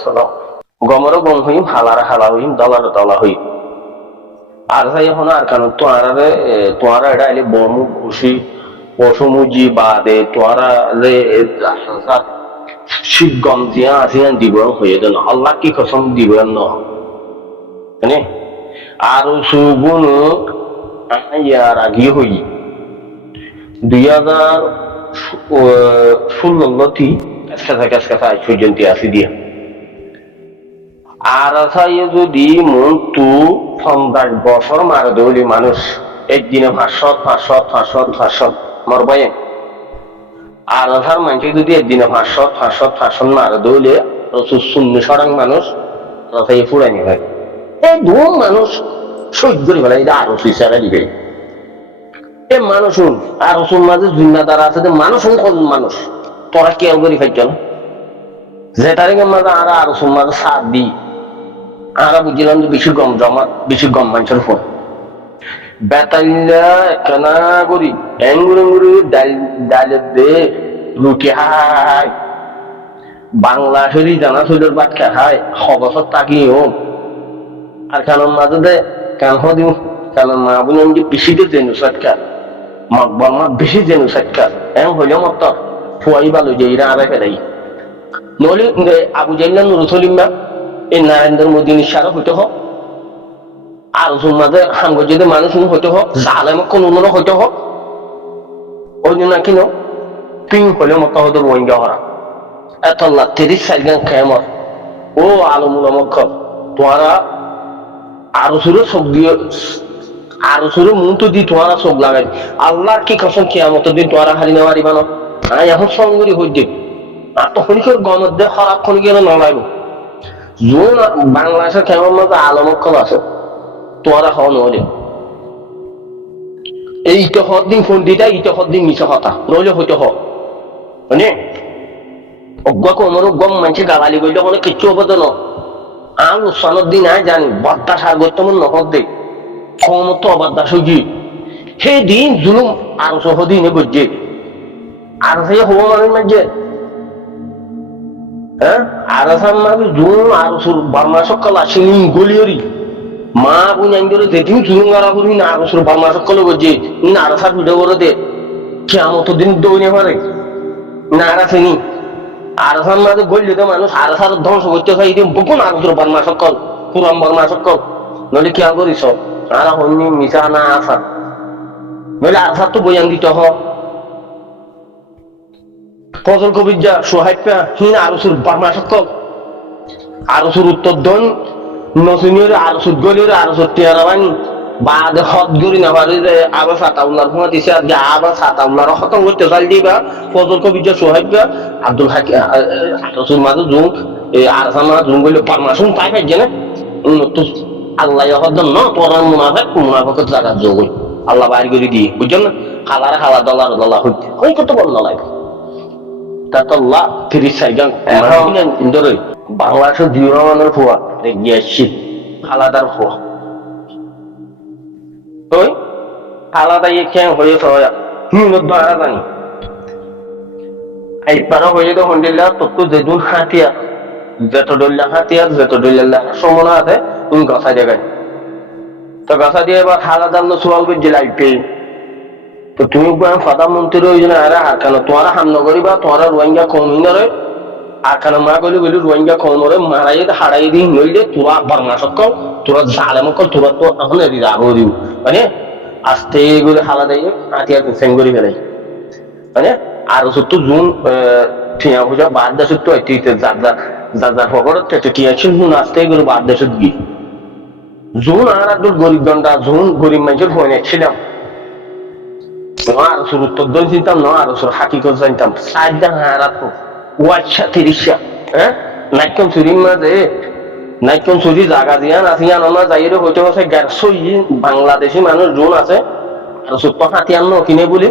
আসসালাম গমর গম হইম হালার হালা হইম দলার দলা হইম আর যাই এখন আর কারণ তোয়ারা এটা এলে বমু খুশি পশুমুজি বাদে তোয়ারা লে শীত গম দিয়া আসিয়ান দিব হয়ে দেন আল্লাহ কি কসম দিব ন মানে আর সুগুন ইয়ার আগে হই 2016 কাছাকাছি আজ পর্যন্ত আসি দিয়া আর যদি মন তু 50 বছর মারা দৌলি মানুষ একদিনে 500 মরবাই আর মানুষ যদি একদিনে 500 মারা দৌলে 40 মানুষ রাসাই ফুরানি হয় এই দু মানুষ সহ্য করে ফেলে এটা আরো সুইসারা দিবে এ মানুষ আর মাঝে জিম্মাদার আছে মানুষ মানুষ তোরা কেউ করি ফাইছ না যে তারিখের মাঝে আরো মাঝে সাত দি আমরা বুঝলাম যে বেশি গম মানুষের ফোন বেতাল্লা একখানা করি এঙ্গুরি ডালের দে রুটি হাই বাংলা শরীর জানা শরীরের বাদ খাই বছর তাকিও আর কারণ মাঝে দে কেন দিও কারণ মা বোন যে বেশিতে জেনু সৎকার মা বেশি জেনু সৎকার এম হইলেও মত ফুয়াই ভালো যে এরা আড়াই ফেলাই নলি আবু জাইল্লা নুরু সলিমা এই নরেন্দ্র মোদী নিঃসার হইতে হোক আর মাঝে সাংগ যদি মানুষ হইতে হোক জালে কোন হইতে হোক ওই দিন কিন পিং হলে মত হতো রোহিঙ্গা হরা এত 30 গান খেমর ও আলমুলমক তোরা আরো সুরে চোখ দিয়ে আরো সুরে মুখ দি তোরা চোখ লাগাই আল্লাহর কি কসম কিয়ামত দিন তোরা হারি না পারিবা না এখন সঙ্গরি হইতে আর তখনই গণত দে খারাপ খন গেলে নলাইব জোন বাংলাদেশের কেমন মতো আলমক্ষণ আছে তোরা হওয়া নহলে এই ইটা হর দিন ফোন দিটা ইটা হর দিন মিশা কথা নইলে হইতে হ মানে অজ্ঞা কোমর গম মানছে গালালি করলে কোনো কিচ্ছু হবে তো না আর উৎসানের দিন আয় জানি বদাস আর গত্য মন নহর দে ক্ষমত অবাদাস হইছি সেই দিন জুলুম আর সহ দিনে করছে আর সেই হবো মানুষ মাঝে আর মাঝে জুন আর বার্মা সকাল আসেনি গলিয়রি মা বোন আইন যেদিন চুরুঙ্গারা করি না আর বার্মা সকাল করছে নারাসার ভিডিও করে দে কেমন দিন দৌড়ে পারে না আর আসেনি আর মাঝে গলিয়ে তো মানুষ আর ধ্বংস করতে চাই বকুন আর বার্মা সকাল পুরাম বার্মা সকাল নইলে কেয়া করিস আর হইনি মিশা না আসার নইলে আসার তো বইয়ান দিতে হ ফজল কবির যা সোহাইপা হিন আরসুর বার্মা সকল আরসুর উত্তর দন নসিনিয়র আরসুর গলিয়র আরসুর টিয়ারাবানি বাদ হদ গরি না পারে যে আবার সাতাউল্লার ফোন দিছে যে আবার সাতাউল্লার খতম করতে চাল দিবা ফজল কবির যা সোহাইপা আব্দুল হাকিম আরসুর মাঝে জুম এই আরসার মাঝে জুম গলি বার্মা শুন তাই পাইছে না তো আল্লাহ হদ ন তোর মুনাফেকের জায়গা যোগ আল্লাহ বাইর করে দিয়ে বুঝছেন না খালার খালা দলার দলা হইতে হই কত বল না লাগবে তাতল্লাহ 30 গান ধরে বাংলাদেশের জিওরামানের ফুয়া রেগে আসছি আলাদার ফুয়া ওই আলাদা ইয়ে কেন হয়েছে ভাড়া জানি একবারও হয়ে তো হন্ডিল্লা তত যেদুন হাতিয়ার যেত ডল্লা হাতিয়ার যেত ডল্লা সমনা আছে তুমি গছা জায়গায় তো গছা দিয়ে এবার আলাদার সোয়াল করছে লাইফে তো তুমি প্রধানমন্ত্রী ওই জন্য আরে আর কেন তোরা হামলা করিবা তোরা রোহিঙ্গা কমি নরে আর কেন মা গলি গলি রোহিঙ্গা কমরে মারাই হারাই দিই নইলে তোরা বার্মা সকল তোরা জালে মকল তোরা তো এখন রাগ দিও মানে আস্তে করে হালা দেয় আতিয়ার সেঙ্গরি ফেলাই মানে আর সত্য জুন ঠিয়া পূজা বাদ দেশ তো যার ফকরত টিয়া ছিল নুন আস্তে করে বাদ দেশ গিয়ে জুন আর একদম গরিব ঘন্টা জুন গরিব মানুষের ফোন ছিলাম আরসুর উত্তর দল চিনতাম না আরসুর হাকিকত জানতাম সাইডা হারাত ওয়াচ্ছা 30 হ্যাঁ নাইকম চুরির মাঝে নাইকম চুরি জাগা দিয়ান আসিয়ান আমরা যাইরে হইতে হচ্ছে 150 বাংলাদেশি মানুষ জোন আছে আরসুর তো হাতিয়ার ন কিনে বলে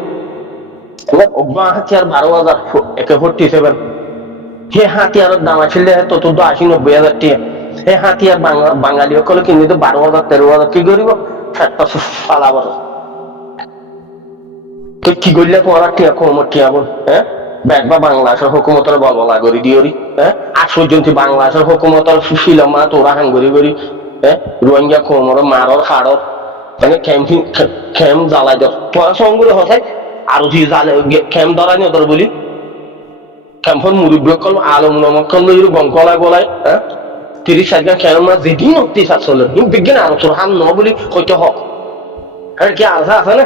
অজ্ঞা হাতিয়ার 12,000 একে 47 সে হাতিয়ারের দাম আছিল তত 80-90,000 টাকা সেই হাতিয়ার বাঙালি সকলে কিনে তো 12,000-13,000 কি করিব 700 পালাবার তো কি করলে তোমার টিয়া কমর টিয়া বল হ্যাঁ ব্যাগ বা বাংলাদেশের হুকুমতের বলা করি দিওরি হ্যাঁ আজ পর্যন্ত বাংলাদেশের হুকুমতর শিলমা তোরা হাঙ্গরি করি রোহিঙ্গা কোমর মারর হাড়র মানে খেম জ্বালাই দর তোরা সঙ্গুলো হসাই আর যে জালে খেম ধরাই নদর বলি খেমফন মুরব্বী কল আলম নমকল গঙ্কলাই বলাই 30 খেম মা যেদিন অতি আসলে বিজ্ঞান আর তোর হাম ন বলি হইতে হক আর কি আশা আছে না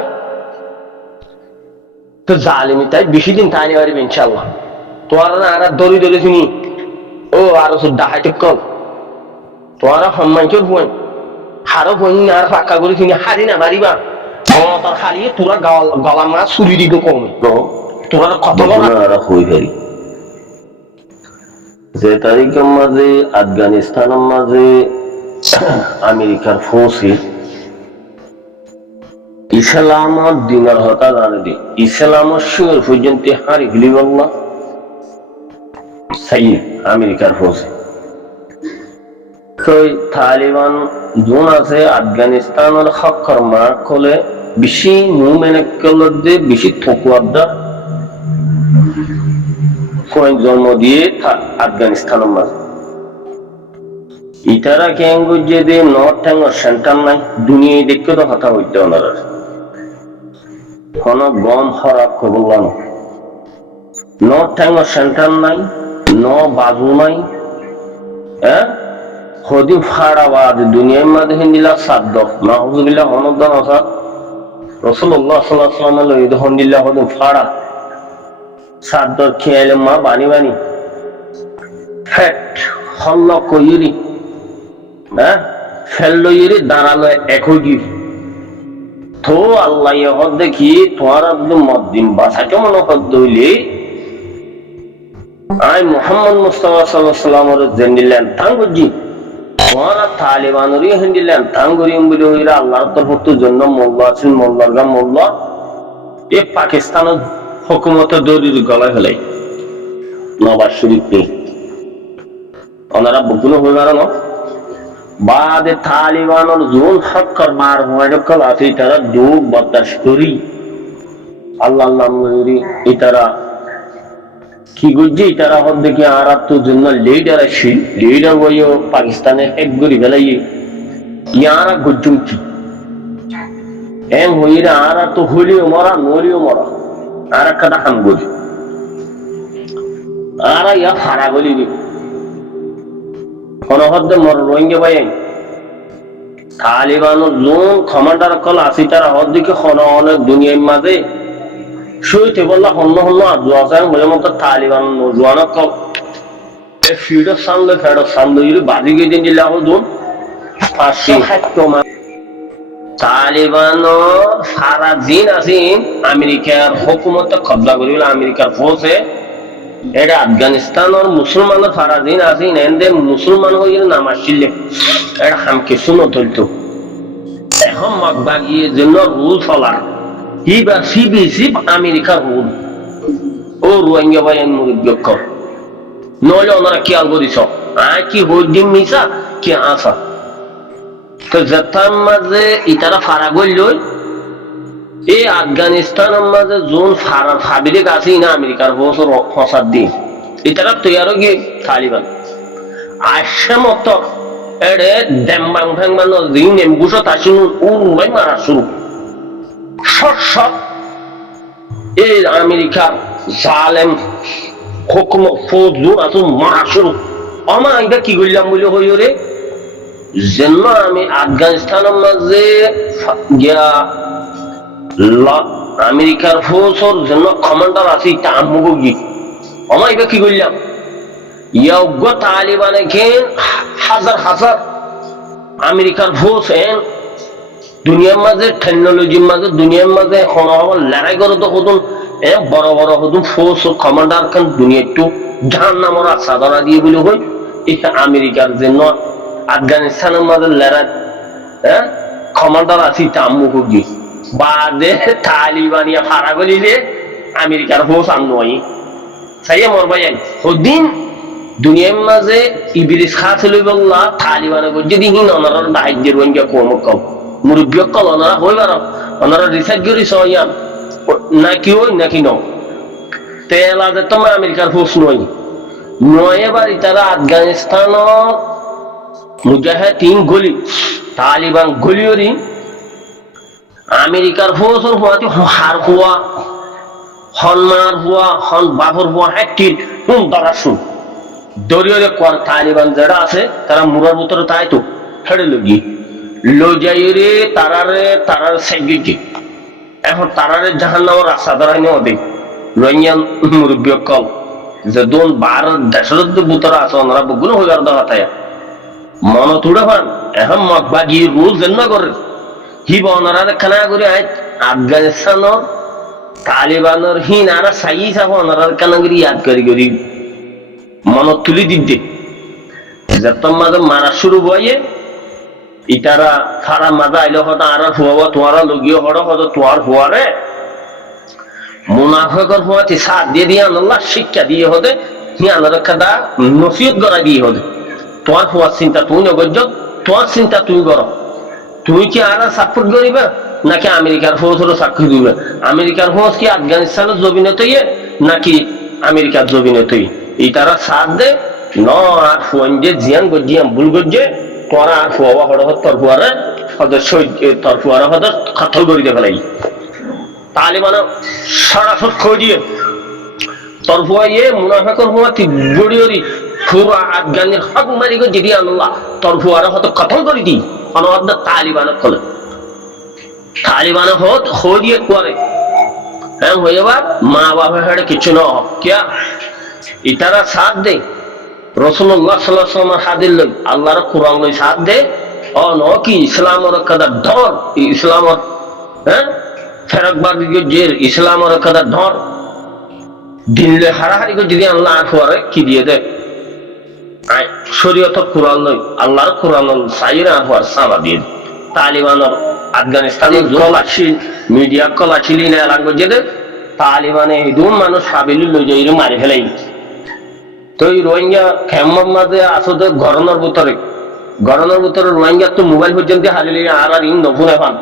তো জালিমি তাই বেশি দিন তাই নিয়ে পারবি ইনশাল্লাহ তোরা আর দড়ি দড়ি শুনি ও আর ডাহাইতে কল তোরা সম্মানকে বই হারো বই আর ফাঁকা করে শুনি হারি না মারিবা তার হারিয়ে তোরা গলা মাছ চুরি দিকে কমে তোরা কত হই হারি যে তারিখের মাঝে আফগানিস্তানের মাঝে আমেরিকার ফৌজি ইসলামত দিনের হতা জানে দি ইসলামত সুর পর্যন্ত হারি ফেলি বললা সাই আমেরিকার ফৌজি তালিবান জোন আছে আফগানিস্তানের হকর মা কলে বেশি মুভমেন্ট করলে বেশি থকুয়াদা জন্ম দিয়ে আফগানিস্তানের মাঝে ইতারা কেঙ্গু যে নর্থ ট্যাঙ্গর সেন্টার নাই দুনিয়া দেখতে তো হতা হইতে ওনারা কোন গম হরাপ করলাম নর্থ ট্যাঙ্গর সেন্টার নাই ন বাজু নাই হদি ফাড়াবাদ দুনিয়ার মাঝে হিন্দিলা সাদ্দ মাহবুবিল্লাহ হনদ্দান আসা রাসূলুল্লাহ সাল্লাল্লাহু আলাইহি ওয়াসাল্লাম লইদ হন্দিল্লাহ হদি ফাড়া সাদ্দর খেয়ালে মা বানি বানি ফ্যাট হল্ল কইরি ফেললো ইরি দাঁড়ালো একই তো আল্লাহ হদ দেখি তোমার একদম মদ্দিন বাসাকে মনে করতে হইলে আই মোহাম্মদ মুস্তাফা সাল্লাল্লাহু আলাইহি ওয়াসাল্লামের জেন্দিলেন তাঙ্গুজি তোমারা তালিবানেরই হিন্দিলেন তাঙ্গুরিম বলে হইরা আল্লাহর তরফের জন্য মোল্লা আছেন মোল্লার গা মোল্লা এ পাকিস্তানের হুকুমতের দড়ির গলায় ফেলাই নবাজ শরীফ নেই ওনারা বুকুনো হয়ে গেল বাদে তালিবানের জোন হক্কর মার হুয়াইনকল আছে তারা দুঃখ বরদাস্ত করি আল্লাহ নাম করি এটারা কি করছে তারা হদ দেখি আর তো জন্য লিডার আসি লিডার বইও পাকিস্তানের এক গরি ফেলাই ইয়ারা গজ্জুম কি এম হইরা আর তো হলিও মরা নলিও মরা আর একটা হাম গলি আর ইয়া ফারা গলি হনহদ্দে মর রোহিঙ্গা ভাই তালিবানের জোন কমান্ডার কল আসি তারা হদ দিকে হনহনের দুনিয়ার মাঝে শুইতে বললা হন্য হন্য আজু আছে বলে মতো তালিবান নজওয়ান কল এ ফিডো সামলে ফেডো সামলে ইরে বাজি গিয়ে দিন দিলা হল জোন পাঁচশো হাত্তমা তালিবান সারা দিন আছে আমেরিকার হুকুমত কবজা করি বলে আমেরিকার ফৌজে এটা আফগানিস্তানের মুসলমানের ফারাদিন আছে এনে মুসলমান হয়ে নামাজ ছিলে এটা হামকে শুনো তুলতো এখন মগবাগিয়ে জন্য রুল ফলার কি বা সিবিসি আমেরিকার রুল ও রোহিঙ্গা ভাই মুরব্বক নইলে ওনারা কি আলবদিস কি হইডিম মিসা কি আসা তো যেতার মাঝে ইতারা ফারা গইল এই আফগানিস্তানের মাঝে জোন ফারার ফাবিরিক আছে না আমেরিকার বছর ফসাদ দিন এটারা তৈরি গিয়ে তালিবান আসে মতো এড়ে ডেম্বাং ফ্যাংবানো দিন এমগুসত আসিন উড়াই মারা শুরু শট শট এই আমেরিকার জালেম হুকুম ফৌজ জোর আছে মারা শুরু আমা এটা কি করলাম বলে হই রে যেন আমি আফগানিস্তানের মাঝে গিয়া আমেরিকার ফৌজের জন্য কমান্ডার আছে তা আমুগি আমার এটা কি করলাম ইয়োগ্য তালিবানে হাজার হাজার আমেরিকার ফৌজ দুনিয়ার মাঝে টেকনোলজির মাঝে দুনিয়ার মাঝে লড়াই করে তো হতুন বড় বড় হতুন ফৌজ কমান্ডার খান দুনিয়া একটু জাহান নামর আশা ধরা দিয়ে বলে হই এটা আমেরিকার জন্য আফগানিস্তানের মাঝে লড়াই কমান্ডার আছে তা আমুগি বাদে তালিবানিয়া ফারা গলিলে আমেরিকার ফৌজ আনই সাইয়ে মর ভাই হদিন দুনিয়ার মাঝে ইবলিস খাতে লই বললা তালিবানে যদি হিন অনার দায়িত্বের ওইঙ্গা কম কম মুরব্বী কল অনারা হইবার অনারা রিসার্চ করি সইয়া নাকি ওই নাকি ন তেলা যে তোমার আমেরিকার ফৌজ নই নয় এবার তারা আফগানিস্তান মুজাহিদিন গলি তালিবান গলিয়রি আমেরিকার ফৌজর হওয়াতে হার হওয়া হনমার হওয়া হন বাবর হওয়া হ্যাঁ তারা শুন দরিয়রে কর তালিবান যারা আছে তারা মুরার ভিতরে তাই তো হেড়ে লগি লজাইরে তারার সেগিকে এখন তারারে জাহান্নামের রাস্তা ধরাইনি ওদের রোহিঙ্গা মুরব্বী কল যে দোন বার দেশের ভিতরে আছে ওনারা বগুলো হয়ে গেল দেখাতায় মন তুড়ে পান এখন মত বাগি রোজ জন্য করে হিব ওনারা খানা করে আয় আফগানিস্তানের তালিবানের হিন আর সাই যাব ওনারা খানা করে ইয়াদ করি মন তুলি দিতে যত মাঝে মারা শুরু বয়ে ইতারা সারা মাজা আইলে হতো আর হুয়া তোমার লগিয়ে হড় হতো তোমার হুয়ারে মুনাফেকর হুয়াতে সাথ দিয়ে দিয়ে আল্লাহ শিক্ষা দিয়ে হতে হিয়ানোর কাদা নসিহত করা দিয়ে হতে তোমার হুয়ার চিন্তা তুমি নগর্য তোমার চিন্তা তুমি করো তুমি কি আর সাপোর্ট করিবে নাকি আমেরিকার ফৌজের সাক্ষী দিবে আমেরিকার ফৌজ কি আফগানিস্তানের জমিনে তৈয়ে নাকি আমেরিকার জমিনে তৈরি এই তারা সাথ দে ন আর ফুয়ান যে জিয়ান গজিয়াম ভুল গজে তোরা আর ফুয়া হড় তোর ফুয়ারে সদস্য তোর ফুয়ারা হতে খতল করে দিয়ে ফেলাই তালিবান সারা সুদ খোঁজ দিয়ে তোর ফুয়া ইয়ে মুনাফেকর ফুয়া গড়িয়রি পুরো আফগানের হক মারি গো যদি আল্লাহ তোর ফুয়ারা হতে খতল করে দি অনবদ্য তালিবান খোলে তালিবান হত খোঁজিয়ে করে হ্যাঁ হয়ে যাবার মা বাবা হেড়ে কিছু না কিয়া ইতারা সাথ দে রাসূলুল্লাহ সাল্লাল্লাহু আলাইহি ওয়াসাল্লাম হাদিস লই আল্লাহর কোরআন লই সাথ দে ও ন কি ইসলামের কাদা ধর ইসলামের হ্যাঁ ফেরকবাদী যে ইসলামের কাদা ধর দিনলে হারাহারি করে যদি আল্লাহ আখরে কি দিয়ে দে শরীয়ত কোরআন লই আল্লাহর কোরআন সাইরা আখর সাবা দিয়ে তালিবানের আফগানিস্তানের কলাশি মিডিয়া কলাশিলি না লাঙ্গুয়েজে দে তালিবানে দুন মানুষ হাবিলি লই যাইরে মারি ফেলাই তো এই রোহিঙ্গা খেম্মার মাঝে আসলে গরনের ভিতরে রোহিঙ্গা তো মোবাইল পর্যন্ত হারিলি আর ইন নফুনে পান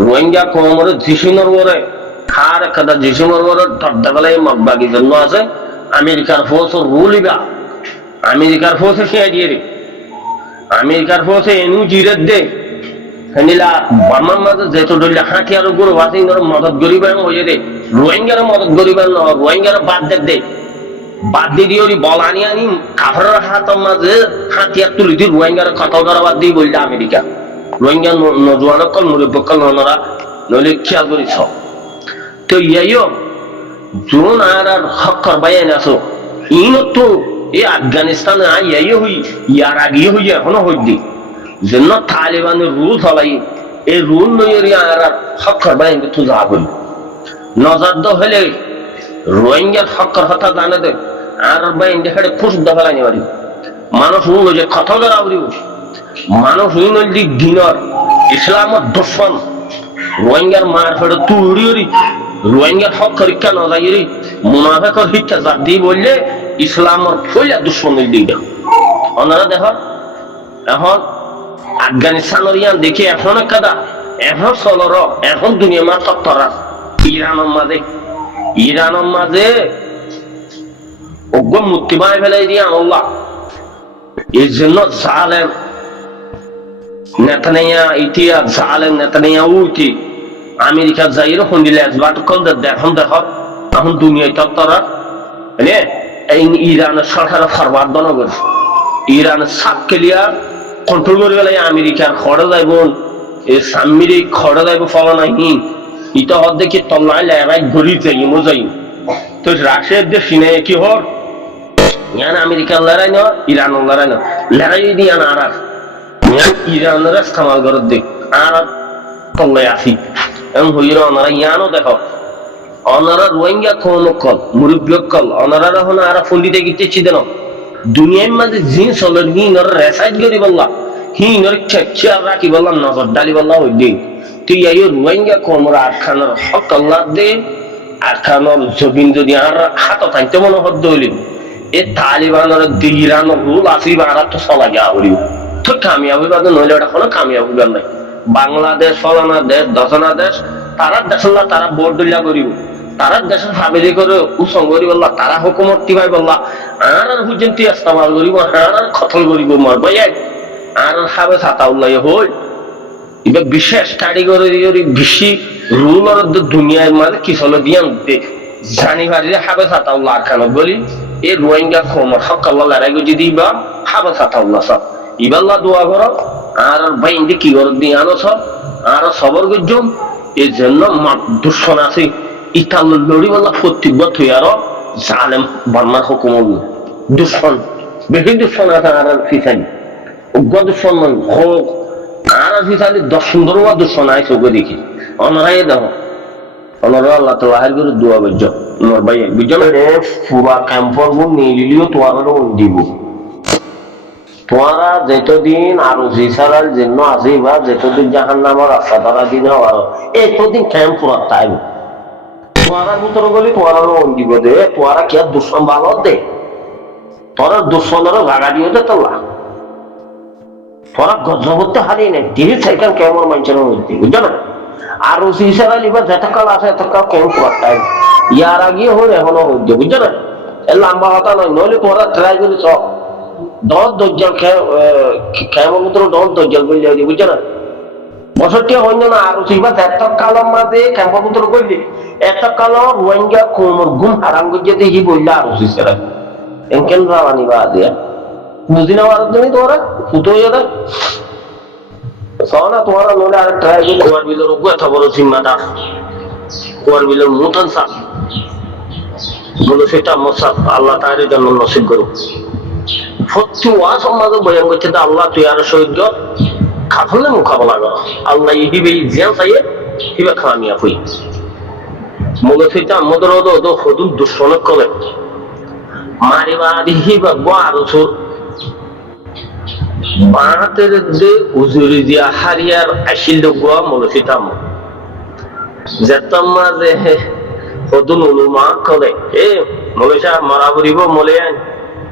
রোহিঙ্গা কোমরে জিসিমর ওরে খার কাদা জিসিমর ওরে ধরদাবেলায় মগবাগি জন্য আছে আমেরিকার ফৌজ রুলিবা আমেরিকার ফৌজ সে দিয়ে রে আমেরিকার ফৌজ এনু জিরেত দে নিলা বার্মার মাঝে যেহেতু ডলে হাঁটি আর গুরু বাসি মদত গরিবেন হয়ে দে রোহিঙ্গার মদত গরিবেন রোহিঙ্গার বাদ দে বাদ দিয়ে বলানি আনি কাফারের হাতের মাঝে হাতিয়ার তুলি দিয়ে রোহিঙ্গার কথা করা বাদ দিয়ে বললে আমেরিকা রোহিঙ্গা নজওয়ান কল মুরব্বকল নরা নইলে খেয়াল করিস তো ইয়াইও জোন আর হক করবাইন আসো ইন তো এই আফগানিস্তান ইয়াইও হই ইয়ার আগে হই এখনো হইদি জন্য তালিবানের রুল ফলাই এই রুল লইয়ের আর হক করবাইন তো যা বলি নজর হলে রোহিঙ্গার হকের কথা জানে দে আর বাইন দেখে ফুস দফালানি পারি মানুষ হইল যে কথা ধরা উড়িব মানুষ হইল দিনর ইসলামের দুশ্মন রোহিঙ্গার মার ফেড়ে তুড়ি রোহিঙ্গার হক পরীক্ষা না যাই মুনাফেকর শিক্ষা জাত দিয়ে বললে ইসলামের ফইলা দুশ্মন দিকে ওনারা দেখ এখন আফগানিস্তানের ইয়ান দেখি এখন কাদা এখন চলর এখন দুনিয়া মা তত্তরা ইরানের মাঝে অজ্ঞ মুক্তি বাই ফেলাই দিয়ে আল্লাহ এই জন্য জালেম নেতানিয়া ইতিহাস জালেম নেতানিয়া উইটি আমেরিকা যাইরো হন্দিলে আসবাট কল দেখুন এখন দুনিয়ায় তত্তরা মানে এই ইরানের সরকারের ফরওয়ার্ড করে ইরানের সাপ কেলিয়া কন্ট্রোল করে গেলে আমেরিকার খড়ে যাইব এই সাম্মিরে খড়ে যাইব ফলনাহীন ইটা হদ দেখি তল্লাই লেরাই ঘুরি যাই মজাই তো রাশিয়ার দেশ সিনে কি হর ইয়ান আমেরিকার লড়াই ন ইরানের লড়াই ন লড়াই দিয়ে আর ইরানের ইস্তেমাল করে দেখ আর তল্লাই আসি এমন হইল ওনারা ইয়ানও দেখো ওনারা রোহিঙ্গা কল মুরব্বীকল ওনারা এখন আর ফন্দিতে গিয়েছি দেন দুনিয়ার মাঝে জিন চলে হিনর রেসাইড করি বললা হিনর খেয়াল রাখি বললাম নজর ডালি বললা ওই দিন তুই এই রোহিঙ্গা কমরা আটখানোর হক আল্লাহ দে আটখানোর জবিন যদি আর হাত থাকতে মনে হত দইলি এ তালিবানের ইরানের রুল আসিবা আর তো চলা গিয়া করি তো কামিয়াবি বাদ নইলে ওটা কোনো কামিয়াবি নাই বাংলাদেশ ফলানা দেশ দশনা দেশ তারা দেশ তারা বোর্ড দিলা করিব তারা দেশের হাবিলি করে উসঙ্গরি বললা তারা হুকুমত টিভাই বললা আর হুজেন্তি ইস্তেমাল করিব আর খতল করিব মারবাই আর হাবে সাতাউল্লাহ হই এবার বিশেষ স্টাডি করে বেশি রুল আর দুনিয়ার মাঝে কি চলো দিয়ান জানি পারি হাবে সাতাউল্লাহ আর খান বলি এই রোহিঙ্গা খোমর হকাল্লাহ লড়াই করে দিবা হাবে সাতাউল্লাহ সব ইবাল্লাহ দোয়া করো আর বাইন্দি কি করো দিয়ানো সব আর সবর গজ্জম এই জন্য দুঃসন আছে ইতাল লড়ি বললা প্রত্যেকবার তুই আরো জালেম বর্মার হুকুম দুঃসন বেশি দুঃসন আছে আর ফিসানি উগ্র দুঃসন হোক আর ফিসালি 10 সুন্দর দুঃসন আইসো দেখি অনরাই দেখো অনরা আল্লাহ তো বাহির করে দোয়া বুঝছ মোর ভাই বুঝছো রে পুরা ক্যাম্পর গুলো নিয়ে লিলিও তোমারও দিব তোমরা যতদিন আরো জিসারাল জন্য আছে বা যতদিন জাহান্নামের রাস্তা ধরা দিন আর এতদিন ক্যাম্প পুরা টাইম তোমরা ভিতর গলি তোমরাও দিব দে তোমরা কি আর দুঃসন ভালো দে তোরা দুঃসনেরও জায়গা দিয়ে দে তোলা তোরা গজবতে হারি নেই 30 সেকেন্ড কেমন মানুষের মধ্যে বুঝছো না আর জিসারাল এবার যতকাল আছে এতকাল ক্যাম্প পুরা টাইম ইয়ার আগে হল এখনো হইতে বুঝছো না এর লম্বা কথা নয় নইলে তোরা ট্রাই করে চল 10 দজ্জাল কেমন মতো 10 দজ্জাল বললে বুঝছো না বছরটি হইল না আর সেইবার এত কালম মাঝে কেমন মতো করলি এত কালম রোহিঙ্গা কোমর ঘুম হারাম গিয়ে দেখি বললে আর সেরা এনকেন রাওয়ানি বা দিয়া বুঝি না আর তুমি তোরা ফুটো হয়ে যায় সনা তোমরা নলে আর ট্রাই করে কুয়ার বিলের উপর এত বড় সীমাটা কুয়ার বিলের মতন সাপ বলে সেটা মশা আল্লাহ তাআলা জন্য নসিব করুক সত্যি ওয়াজ আমাদের বয়ান করছে আল্লাহ তুই আর সহ্য খাফলে মোকাবেলা করো আল্লাহ হিবে জিয়ান চাইয়ে হিবে খামিয়া হই মগে সেটা আমাদের হদুন দুঃসনক করে মারিবা হিবা আর বাহাতের যে উজুরি দিয়া হারিয়ার আসিল গোয়া মগে সেটা যেতাম মাঝে হদুন অনুমা করে মগে সাহেব মারা পড়িব মলে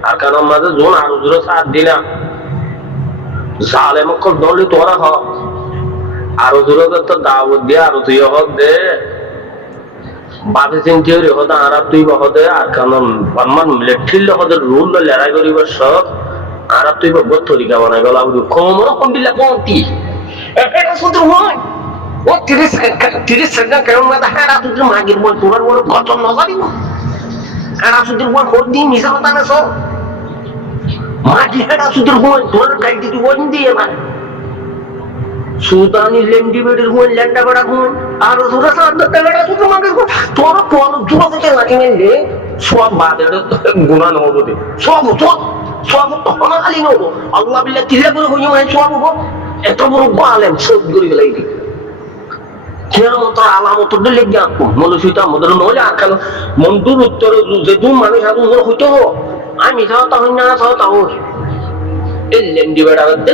আর কারণ মাঝে জোন আর উজুরে সাথ দিলাম জালেম কল দলি তোরা হ আর উজুরে তো দাওয়াত দিয়ে আর তুই হদ দে বাদে চিন্তি হরি হদ আর তুই হদে আর কারণ বাম্মান মিলিটারি হদের রুল লড়াই করিব সব আর তুই বহুত তরিকা বানাই গেল আবু কোমর কোন দিলা কোনটি এটা শুধু হয় ও 30 সেকেন্ড কেমন মাথা হারা তুই মাগির বল তোর বড় কত নজারিব আর শুধু বল কোন দিন মিছা কথা না সব মাটি হেডা সুদের হন তোর গাইডি তুই বল দিয়ে না সুলতানি লেন্ডি বেডের হন ল্যান্ডা বড়া হন আর তোরা সাত টাকাটা সুদের মাগে তোর কোন জুয়া থেকে লাগি নেলে সব বাদের গুনাহ নবো দে সব তো খালি নবো আল্লাহ বিল্লাহ তিলা করে হইও মানে সব হবো এত বড় আলেম সব করে গেলাই দি কিয়ামত আলামত দিলে জ্ঞান মনে সুইতা মদর নলে আকাল মন্দুর উত্তর যে দু মানুষ আদু হইতো আমি যাও তাহলে না যাও তাও এই লেন্ডি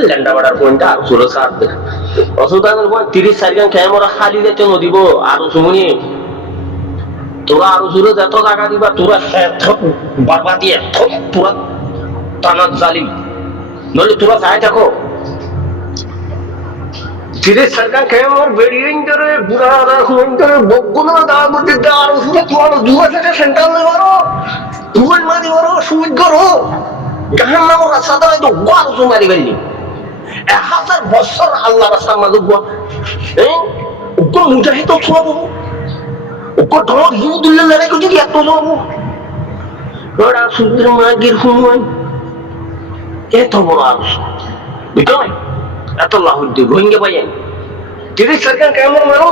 ল্যান্ডা বেড়ার পয়েন্টটা আর সুরো সার দে অসুদানের পয়েন্ট 30 সেকেন্ড ক্যামেরা খালি দিতে নদিব আর শুনি তোরা আর সুরো যত টাকা দিবা তোরা বারবার দিয়ে পুরা টানার জালিম নইলে তোরা চাই থাকো 30 সেকেন্ড ক্যামেরা বেরিয়ে ধরে বুড়া হুইন ধরে বগুনা দাও করতে আর সুরো তোমার দুয়া থেকে সেন্টার নেবারো তুই মারি বড় সুইট করো জাহান্নামের রাস্তা ধরে তো গোয়া রসুন মারি গেলি 1000 বছর আল্লাহ রাস্তার মাঝে গোয়া ওকে মুজাহিদ ছোড়াবো ওকে ধর হিন্দুল্লাহ লড়াই করছে এত ছোড়াবো ওরা সুদের মাগির হুমায় এত বড় আরস বুঝতে এত লাহুদ্দি রোহিঙ্গা পাইয়েন 30 সেকেন্ড কেমন মারো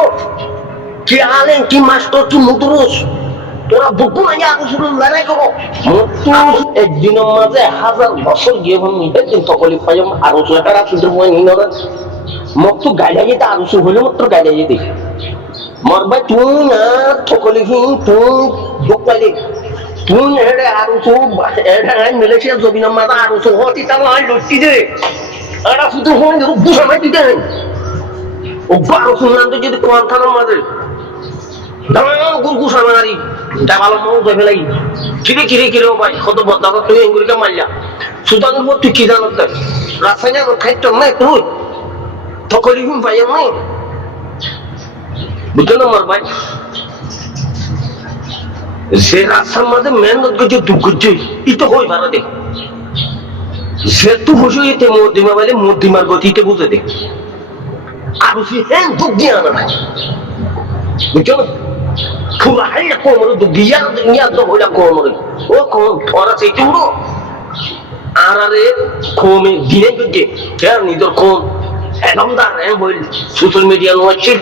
কি আলেন কি মাস্টার কি মুদরুস তোরা বুকু না আর শুরু লড়াই করো একদিনের মাঝে 1000 বছর গিয়ে মিটে কিন্তু কলিফাইম আর টাকা সুদের মই নিনরে মত গাইডা যেতে আর শুরু হলো মাত্র গাইডা যেতে মরবাই তুই না কলিফিন তুই বুক পাইলি তুই এড়ে আর এড়ে মালয়েশিয়া জমিনের মাঝে আর হতি তা নাই লুটি দে আর শুধু হন বুঝামাই দিতে ও বারো শুনলাম তো যদি কোন থানার মাঝে দাঁড়াও গুরগু সামারি ডাবাল মৌ ধরে ফেলাই কিরে ভাই কত বদলা তুই এঙ্গুরিকে মারলা সুদানের পর তুই কি জানো রাসায়নিক খাইত নাই তুই তকলি ভাই নাই বুঝলো না মোর ভাই যে রাস্তার মাঝে মেহনত করছে দুঃখ করছে এটা হই ভাড়া দে সে তো বসে এতে মধ্যমা বলে মধ্যমার গতিতে বুঝে দে আর সে হ্যাঁ দুঃখ দিয়ে আনা নাই বুঝছো না পুরা হাইয়া কোমরে দুঃখ দিয়া ইয়াদ হইলা কোমরে ও কোন ওরা সেইটি উড়ো আর আরে কমে দিনে করছে কে নিজের কোন একদম দার বই সোশ্যাল মিডিয়া নোয়াচ্ছে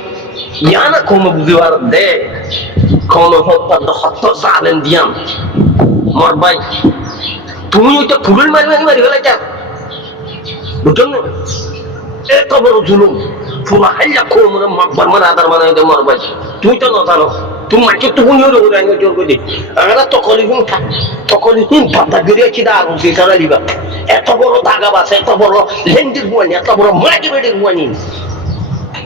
ইয়ানা কমে বুঝিবার দে কোনো হত্য জালেন দিয়াম মর ভাই তুমি ওইটা ফুলের মারি মারি মারি ফেলাইটা বুঝছো না এত বড় জুলুম ফুলা হাইয়া কোমরে মাকবার মানে আদার মানে মর ভাই তুই তো না জানো তুমি মাকে তো বুঝিয়ে দেবো রাঙ্গ জোর করে আমরা তকলি হুন ভাবনা বেরিয়ে চিদা আগুন সেই সারা লিবা এত বড় দাগা বাস এত বড় লেন্ডির বুয়ানি এত বড় মাটি বেড়ির বুয়ানি